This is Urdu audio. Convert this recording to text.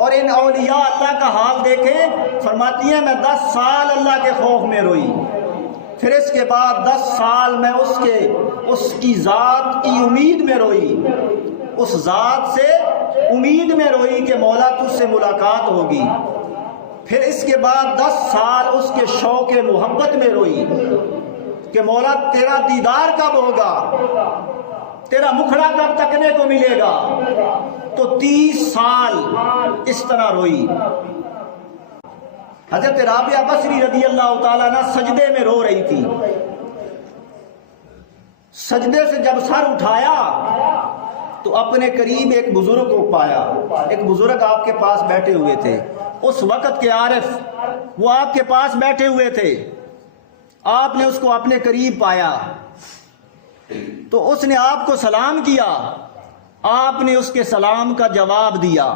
اور ان اولیاء اللہ کا حال دیکھیں، فرماتی ہیں میں 10 سال اللہ کے خوف میں روئی، پھر اس کے بعد 10 سال میں اس کی ذات کی امید میں روئی، اس ذات سے امید میں روئی کہ مولا تجھ سے ملاقات ہوگی، پھر اس کے بعد 10 سال اس کے شوق محبت میں روئی کہ مولا تیرا دیدار کب ہوگا، تیرا مکھڑا کب تکنے کو ملے گا، تو 30 سال اس طرح روئی۔ حضرت رابعہ بصری رضی اللہ تعالیٰ عنہ سجدے میں رو رہی تھی، سجدے سے جب سر اٹھایا تو اپنے قریب ایک بزرگ کو پایا، ایک بزرگ آپ کے پاس بیٹھے ہوئے تھے، اس وقت کے عارف وہ آپ کے پاس بیٹھے ہوئے تھے، آپ نے اس کو اپنے قریب پایا تو اس نے آپ کو سلام کیا، آپ نے اس کے سلام کا جواب دیا۔